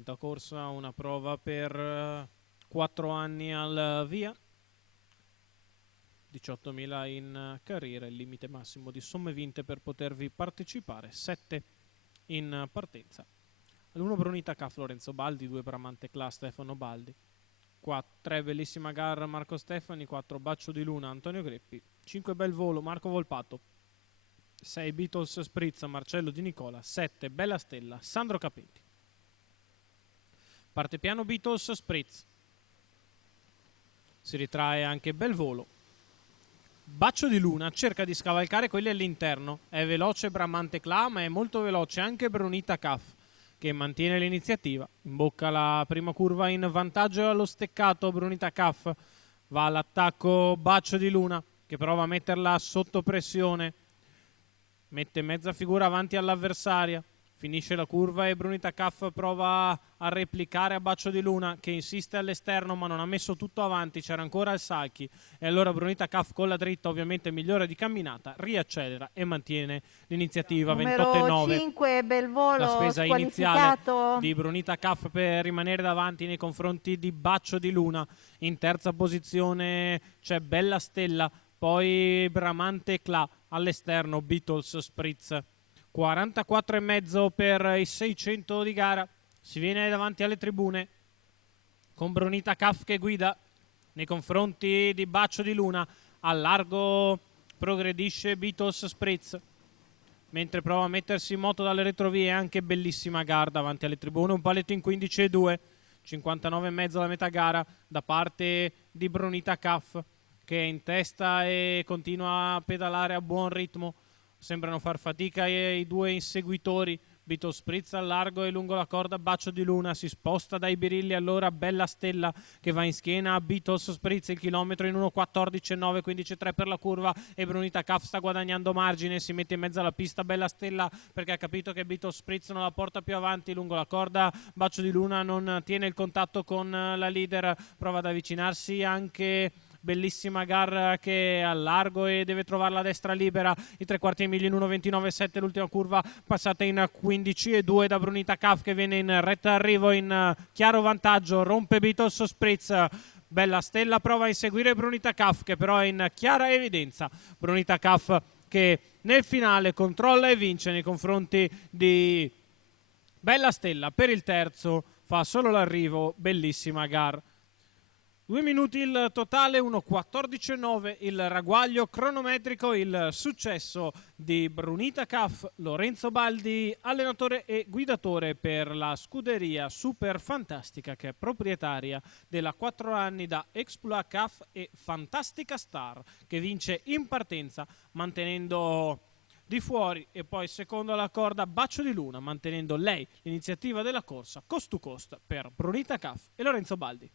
quinta corsa, una prova per 4 anni al via, 18.000 in carriera, il limite massimo di somme vinte per potervi partecipare, 7 in partenza. All'1 Brunita Caff Lorenzo Baldi, 2 Bramante Cla Stefano Baldi, 3 Bellissima Gara Marco Stefani, 4 Bacio di Luna Antonio Greppi, 5 Bel Volo Marco Volpato, 6 Beatles Spritz Marcello Di Nicola, 7 Bella Stella Sandro Capenti. Parte piano Beatles Spritz, si ritrae anche Bel Volo. Bacio di Luna cerca di scavalcare quelli all'interno, è veloce Bramante Cla, ma è molto veloce anche Brunita Caff, che mantiene l'iniziativa. Imbocca la prima curva in vantaggio allo steccato Brunita Caff, va all'attacco Bacio di Luna che prova a metterla sotto pressione, mette mezza figura avanti all'avversaria, finisce la curva e Brunita Caff prova a replicare a Bacio di Luna che insiste all'esterno ma non ha messo tutto avanti, c'era ancora il Salchi e allora Brunita Caff con la dritta ovviamente migliore di camminata, riaccelera e mantiene l'iniziativa. Numero 28-9 5 Belvolo la spesa iniziale squalificato. di Brunita Caff per rimanere davanti nei confronti di Bacio di Luna. In terza posizione c'è Bella Stella, poi Bramante Cla, all'esterno Beatles Spritz. 44,5 per i 600 di gara, si viene davanti alle tribune con Brunita Caff che guida nei confronti di Bacio di Luna. Al largo progredisce Beatles Spritz, mentre prova a mettersi in moto dalle retrovie anche Bellissima Gara davanti alle tribune. Un paletto in 15,2, 59,5 la metà gara da parte di Brunita Caff, che è in testa e continua a pedalare a buon ritmo. Sembrano far fatica i due inseguitori. Beatles Spritz al largo e lungo la corda Bacio di Luna, si sposta dai birilli allora Bella Stella che va in schiena a Beatles Spritz, il chilometro in 1.14,9, 15,3 per la curva e Brunita Caff sta guadagnando margine, si mette in mezzo alla pista Bella Stella perché ha capito che Beatles Spritz non la porta più avanti. Lungo la corda Bacio di Luna non tiene il contatto con la leader, prova ad avvicinarsi anche Bellissima Gara che è al largo e deve trovare la destra libera. I 3/4 miglia in 1.29,7, l'ultima curva passata in 15,2 da Brunita Caff che viene in retta arrivo in chiaro vantaggio, rompe Beatles Spritz. Bella Stella prova a inseguire Brunita Caff che però è in chiara evidenza. Brunita Caff che nel finale controlla e vince nei confronti di Bella Stella. Per il terzo fa solo l'arrivo Bellissima Gara. 2 minuti il totale, 1.14,9 il ragguaglio cronometrico, il successo di Brunita Caff, Lorenzo Baldi, allenatore e guidatore per la scuderia Super Fantastica che è proprietaria della 4 anni da Exploit Caff e Fantastica Star, che vince in partenza mantenendo di fuori e poi secondo alla corda Bacio di Luna, mantenendo lei l'iniziativa della corsa cost to cost per Brunita Caff e Lorenzo Baldi.